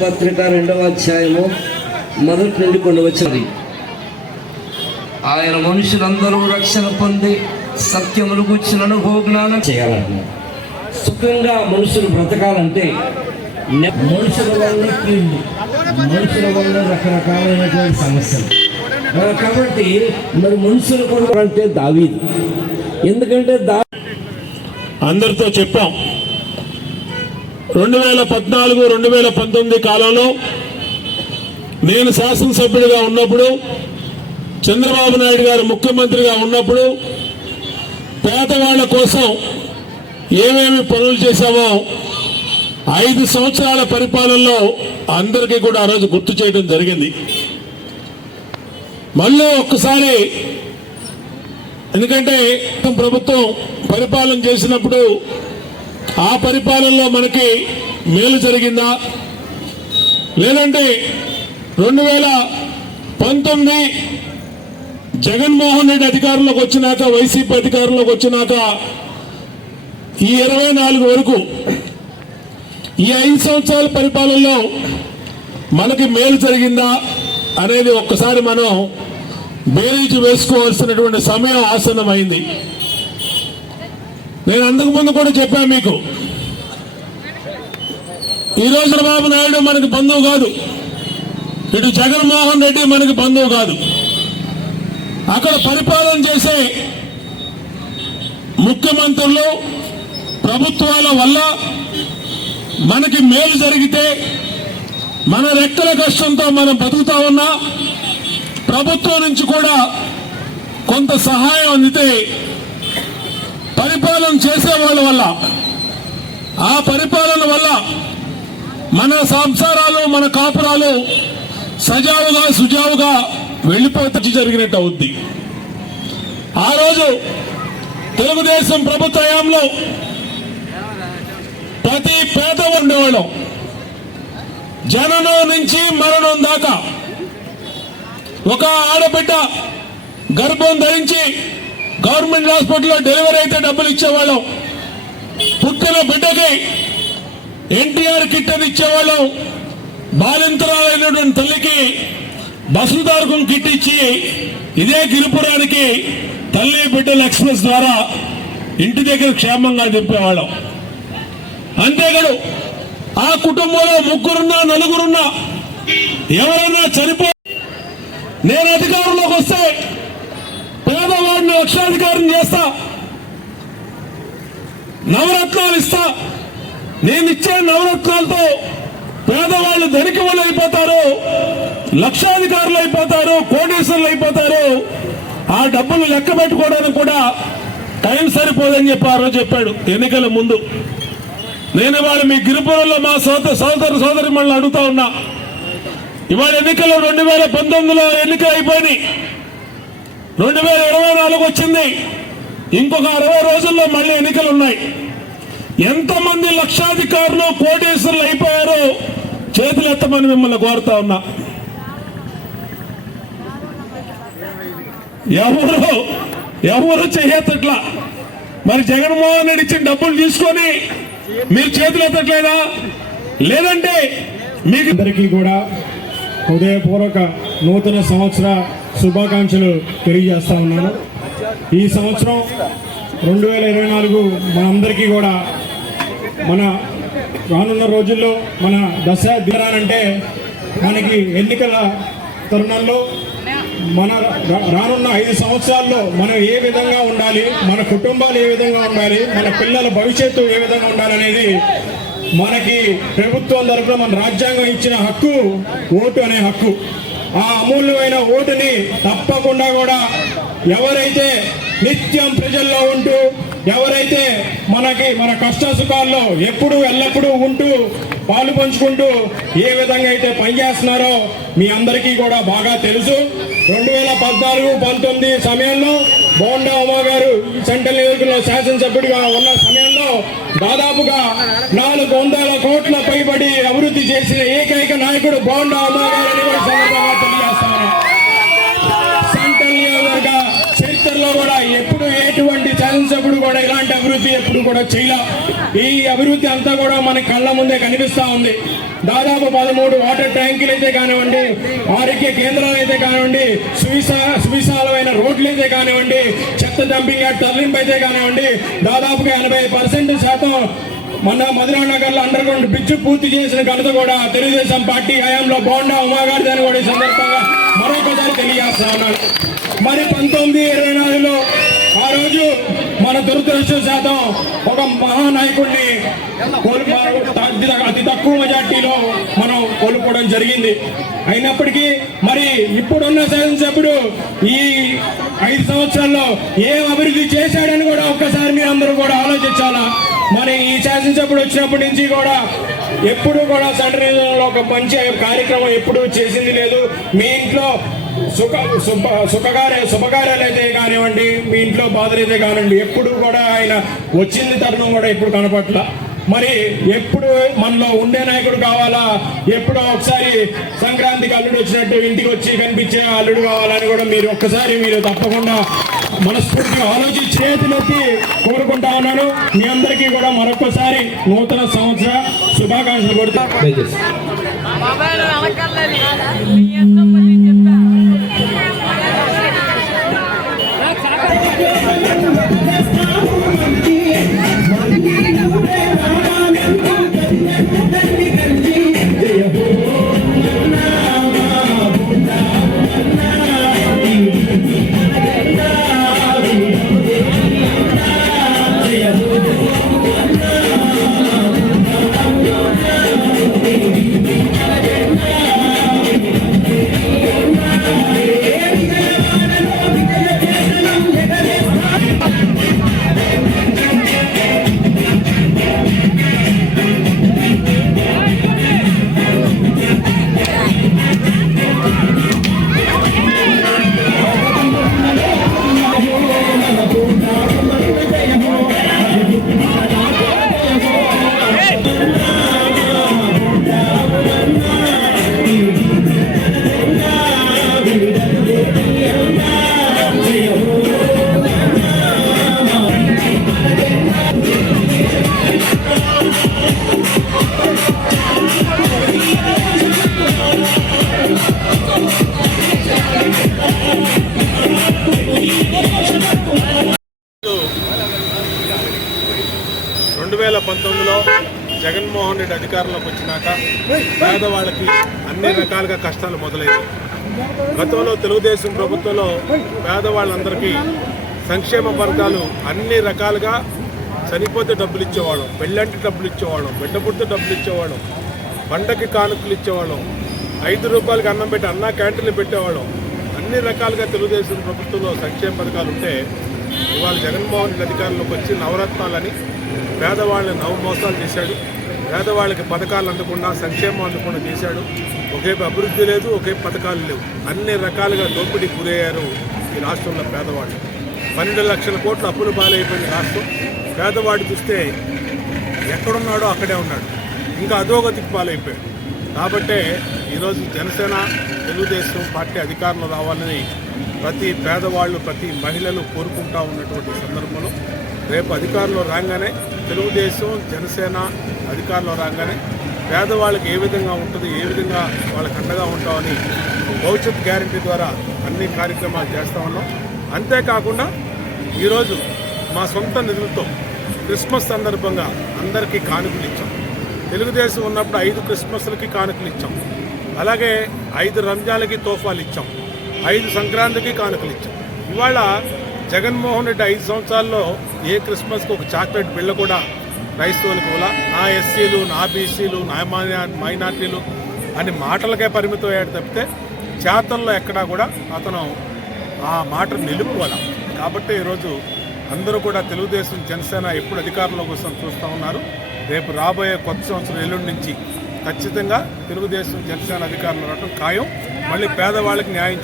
పత్రిక రెండవ అధ్యాయము మొదటి నుండి కొన్ని వచ్చినది. ఆయన మనుషులందరూ రక్షణ పొంది సత్యములు కూర్చున్న అనుభవజ్ఞానం చేయాలన్నారు సుఖంగా మనుషులు బ్రతకాలంటే మనుషుల వల్ల మనుషుల వల్ల రకరకాలైనటువంటి సమస్యలు కాబట్టి మరి మనుషులు కూడా అంటే దావీదు ఎందుకంటే దా అందరితో చెప్పాం. రెండు వేల పద్నాలుగు రెండు వేల పంతొమ్మిది కాలంలో నేను శాసనసభ్యుడిగా ఉన్నప్పుడు చంద్రబాబు నాయుడు గారు ముఖ్యమంత్రిగా ఉన్నప్పుడు పేదవాళ్ళ కోసం ఏమేమి పనులు చేశామో ఐదు సంవత్సరాల పరిపాలనలో అందరికీ కూడా ఆ రోజు గుర్తు చేయడం జరిగింది. మళ్ళీ ఒక్కసారి ఎందుకంటే ప్రభుత్వం పరిపాలన చేసినప్పుడు ఆ పరిపాలనలో మనకి మేలు జరిగిందా? లేదంటే రెండు వేల పంతొమ్మిది జగన్మోహన్ రెడ్డి అధికారంలోకి వచ్చినాక వైసీపీ అధికారంలోకి వచ్చినాక ఈ ఇరవై నాలుగు వరకు ఈ ఐదు సంవత్సరాల పరిపాలనలో మనకి మేలు జరిగిందా అనేది ఒక్కసారి మనం బేరీజు వేసుకోవాల్సినటువంటి సమయం ఆసన్నమైంది. నేను అంతకుముందు కూడా చెప్పాను మీకు. ఈరోజు చంద్రబాబు నాయుడు మనకి బంధువు కాదు. ఇటు జగన్మోహన్ రెడ్డి మనకి బంధువు కాదు. అక్కడ పరిపాలన చేసే ముఖ్యమంత్రులు ప్రభుత్వాల వల్ల మనకి మేలు జరిగితే మన రెక్కల కష్టంతో మనం బతుకుతా ఉన్నా ప్రభుత్వం నుంచి కూడా కొంత సహాయం అందితే పరిపాలన చేసే వాళ్ళ వల్ల ఆ పరిపాలన వల్ల మన సంసారాలు మన కాపురాలు సజావుగా సుజావుగా వెళ్ళిపోతే జరిగినట్టు అవుద్ది. ఆ రోజు తెలుగుదేశం ప్రభుత్వ హయాంలో ప్రతి పేద జననం నుంచి మరణం దాకా ఒక ఆడబిడ్డ గర్భం ధరించి గవర్నమెంట్ హాస్పిటల్లో డెలివరీ అయితే డబ్బులు ఇచ్చేవాళ్ళం. పుట్టిన బిడ్డకి ఎన్టీఆర్ కిట్ అని ఇచ్చేవాళ్ళం. బాలింతరాలైనటువంటి తల్లికి బసుదారకం కిట్ ఇచ్చి ఇదే గిరిపురానికి తల్లి బిడ్డల ఎక్స్ప్రెస్ ద్వారా ఇంటి దగ్గర క్షేమంగా దింపేవాళ్ళం. అంతేకాదు ఆ కుటుంబంలో ముగ్గురున్నా నలుగురున్నా ఎవరైనా చనిపో నేను అధికారంలోకి వస్తే పేదవాడిని లక్షాధికారం చేస్తా నవరత్నాలు ఇస్తా. నేను ఇచ్చే నవరత్నాలతో పేదవాళ్ళు ధనిక వాళ్ళు అయిపోతారు లక్షాధికారులు అయిపోతారు కోటేశ్వరులు అయిపోతారు. ఆ డబ్బులు లెక్క పెట్టుకోవడానికి కూడా టైం సరిపోదని చెప్పి ఆ రోజు చెప్పాడు ఎన్నికల ముందు. నేను ఇవాళ మీ గిరిపురంలో మా సోదర సోదరు సోదరి మళ్ళీ అడుగుతా ఉన్నా. ఇవాళ ఎన్నికలు రెండు వేల పంతొమ్మిదిలో ఎన్నికలు అయిపోయినాయి. రెండు వేల ఇరవై నాలుగు వచ్చింది. ఇంకొక అరవై రోజుల్లో మళ్ళీ ఎన్నికలు ఉన్నాయి. ఎంతమంది లక్షాధికారులు కోటేశ్వరులు అయిపోయారో చేతులు ఎత్తమని మిమ్మల్ని కోరుతా ఉన్నా. ఎవరు ఎవరు చేయట్లా మరి జగన్మోహన్ రెడ్డి ఇచ్చిన డబ్బులు తీసుకొని మీరు చేతులు ఎత్తట్లేదా? లేదంటే మీకు అందరికీ కూడా హృదయపూర్వక నూతన సంవత్సర శుభాకాంక్షలు తెలియజేస్తా ఉన్నాను. ఈ సంవత్సరం రెండు వేల ఇరవై నాలుగు మనందరికీ కూడా మన రానున్న రోజుల్లో మన దశ దిగారంటే మనకి ఎన్నికల తరుణంలో మన రానున్న ఐదు సంవత్సరాల్లో మనం ఏ విధంగా ఉండాలి? మన కుటుంబాలు ఏ విధంగా ఉండాలి? మన పిల్లల భవిష్యత్తు ఏ విధంగా ఉండాలనేది మనకి ప్రభుత్వం తరఫున మన రాజ్యాంగం ఇచ్చిన హక్కు ఓటు అనే హక్కు. ఆ అమూల్యమైన ఓటుని తప్పకుండా కూడా ఎవరైతే నిత్యం ప్రజల్లో ఉంటూ ఎవరైతే మనకి మన కష్ట సుఖాల్లో ఎప్పుడు ఎల్లప్పుడూ ఉంటూ పాలు పంచుకుంటూ ఏ విధంగా అయితే పనిచేస్తున్నారో మీ అందరికీ కూడా బాగా తెలుసు. రెండు వేల పద్నాలుగు పంతొమ్మిది సమయంలో బోండా ఉమా గారు ఈ సెంట్రల్ నియోజకవర్గంలో శాసనసభ్యుడిగా ఉన్న సమయంలో దాదాపుగా నాలుగు వందల కోట్ల పైబడి అభివృద్ధి చేసిన ఏకైక నాయకుడు బోండా ఉమా గారు ఎప్పుడు కూడా చేయలే. ఈ అభివృద్ధి అంతా కూడా మన కళ్ళ ముందే కనిపిస్తా ఉంది. దాదాపు పదమూడు వాటర్ ట్యాంకులు అయితే కానివ్వండి ఆరోగ్య కేంద్రాలు అయితే కానివ్వండి సువిశా సువిశాలమైన రోడ్లు అయితే కానివ్వండి చెత్త డంపింగ్ యార్డ్ తరలింపు అయితే కానివ్వండి దాదాపుగా ఎనభై పర్సెంట్ శాతం మన మధురా నగర్లో అండర్ గ్రౌండ్ బ్రిడ్జ్ పూర్తి చేసిన ఘనత కూడా తెలుగుదేశం పార్టీ హయాంలో బోండా ఉమాగారిదని కూడా ఈ సందర్భంగా మరొకసారి తెలియజేస్తా ఉన్నాను. మరి పంతొమ్మిది ఇరవై నాలుగులో ఆ రోజు మన దురదృష్టం శాతం ఒక మహానాయకుడిని అతి- అతి తక్కువ మెజార్టీలో మనం కోల్పోవడం జరిగింది. అయినప్పటికీ మరి ఇప్పుడున్న శాసనసభ్యుడు ఈ ఐదు సంవత్సరాల్లో ఏం అభివృద్ధి చేశాడని కూడా ఒక్కసారి మీరు అందరూ కూడా ఆలోచించాలా? మరి ఈ శాసనసభ్యుడు వచ్చినప్పటి నుంచి కూడా ఎప్పుడు కూడా సెంట్రల్ ఒక మంచి కార్యక్రమం ఎప్పుడు చేసింది లేదు. మీ ఇంట్లో సుఖ శుభ సుఖకార్య శుభకార్యాలు అయితే కానివ్వండి మీ ఇంట్లో బాధలు అయితే కానివ్వండి ఎప్పుడు కూడా ఆయన వచ్చింది తరుణం కూడా ఎప్పుడు కనపట్ల. మరి ఎప్పుడు మనలో ఉండే నాయకుడు కావాలా? ఎప్పుడో ఒకసారి సంక్రాంతికి అల్లుడు వచ్చినట్టు ఇంటికి వచ్చి కనిపించే అల్లుడు కావాలని కూడా మీరు ఒక్కసారి మీరు తప్పకుండా మనస్ఫూర్తిగా ఆలోచించి చేతులెత్తి కోరుకుంటా ఉన్నాను. మీ అందరికీ కూడా మరొకసారి నూతన సంవత్సర శుభాకాంక్షలు కొడుతా Let's go. అధికారంలోకి వచ్చినాక పేదవాళ్ళకి అన్ని రకాలుగా కష్టాలు మొదలయ్యాయి గతంలో తెలుగుదేశం ప్రభుత్వంలో పేదవాళ్ళందరికీ సంక్షేమ పథకాలు అన్ని రకాలుగా చనిపోతే డబ్బులు ఇచ్చేవాళ్ళం పెళ్ళంటి డబ్బులు ఇచ్చేవాళ్ళం బిడ్డ పుడితే డబ్బులు ఇచ్చేవాళ్ళం పండకి కానుకలు ఇచ్చేవాళ్ళం ఐదు రూపాయలకి అన్నం పెట్టి అన్న క్యాంటీన్లు పెట్టేవాళ్ళం. అన్ని రకాలుగా తెలుగుదేశం ప్రభుత్వంలో సంక్షేమ పథకాలు ఉంటే ఇవాళ జగన్మోహన్ రెడ్డి అధికారంలోకి వచ్చి నవరత్నాలని పేదవాళ్ళని నవ మోసాలు చేశాడు. పేదవాళ్ళకి పథకాలు అందకుండా సంక్షేమం అందకుండా చేశాడు. ఒకేపు అభివృద్ధి లేదు ఒకే పథకాలు లేవు. అన్ని రకాలుగా దోపిడీకి గురయ్యారు ఈ రాష్ట్రంలో పేదవాళ్ళు. పన్నెండు లక్షల కోట్ల అప్పులు పాలైపోయిన రాష్ట్రం. పేదవాడు చూస్తే ఎక్కడున్నాడో అక్కడే ఉన్నాడు. ఇంకా అధోగతికి పాలైపోయాడు. కాబట్టే ఈరోజు జనసేన తెలుగుదేశం పార్టీ అధికారంలో రావాలని ప్రతి పేదవాళ్ళు ప్రతి మహిళలు కోరుకుంటా ఉన్నటువంటి సందర్భంలో రేపు అధికారంలో రాగానే తెలుగుదేశం జనసేన అధికారంలో రాగానే పేదవాళ్ళకి ఏ విధంగా ఉంటుంది ఏ విధంగా వాళ్ళకి అండగా ఉంటామని భవిష్యత్ గ్యారంటీ ద్వారా అన్ని కార్యక్రమాలు చేస్తా ఉన్నాం. అంతేకాకుండా ఈరోజు మా సొంత నిధులతో క్రిస్మస్ సందర్భంగా అందరికీ కానుకలు ఇచ్చాం. తెలుగుదేశం ఉన్నప్పుడు ఐదు క్రిస్మస్లకి కానుకలు ఇచ్చాం. అలాగే ఐదు రంజాలకి తోఫాలు ఇచ్చాం. ఐదు సంక్రాంతికి కానుకలు ఇచ్చాం. ఇవాళ జగన్మోహన్ రెడ్డి ఐదు సంవత్సరాల్లో ఏ క్రిస్మస్కి ఒక చాక్లెట్ బిళ్ళ కూడా క్రైస్తవులకు కూడా నా ఎస్సీలు నా బీసీలు నా మైనార్టీలు అని మాటలకే పరిమితం అయ్యాడు తప్పితే చేతల్లో ఎక్కడా కూడా అతను ఆ మాట నిలుపుకోవాలి కాబట్టి ఈరోజు అందరూ కూడా తెలుగుదేశం జనసేన ఎప్పుడు అధికారంలోకి వస్తాం చూస్తూ ఉన్నారు. రేపు రాబోయే కొత్త సంవత్సరం ఎల్లుండి నుంచి ఖచ్చితంగా తెలుగుదేశం జనసేన అధికారంలో రావడం ఖాయం. మళ్ళీ పేదవాళ్ళకి న్యాయం